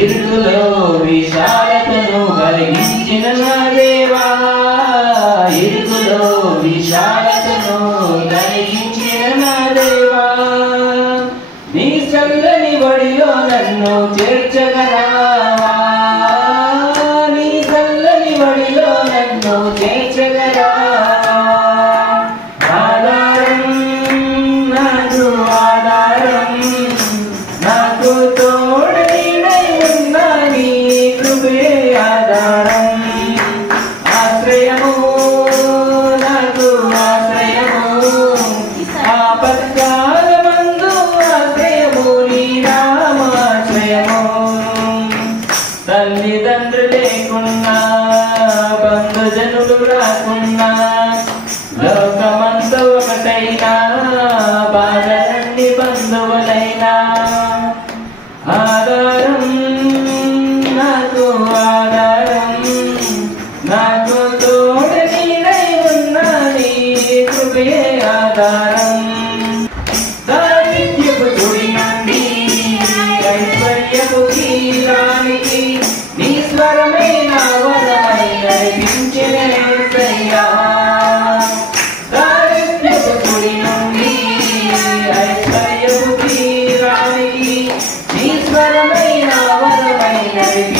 ఇరుకులో విశాలతను కలిగించిన నా దేవా, ఇరుకులో విశాలతను కలిగించిన నా దేవా, నీ చల్లని బడిలో నన్ను చేర్చగలవా, నీ చల్లని బడిలో నన్ను చేర్చగలవా. ఆధారం నాకు ఆధారం, నాకు తోడు నీడై ఉన్న నీ కృపే ఆధారం. ఆశ్రయము నాకు ఆశ్రయము, ఆపత్కాలమందు ఆశ్రయము నీ నామాశ్రయము. తల్లిదండ్రులు లేకున్నా బంధుజనులు రాకున్నా లోకమంతా ఒకటైనా బాధలన్నీ బంధువులైనా ఆధారం నాకు ఆధారం, నాకు తోడు నీడై ఉన్న నీ కృపే ఆధారం. దారిద్ర్యపు గుడి నుండి ఐశ్వర్యపు కీరానికి నీ స్వరమైన వరమై నడిపించిన యేసయ్యా. దారిద్ర్యపు గుడి నుండి ఐశ్వర్యపు కీరానికి నీ స్వరమైన వరమై నడిపించిన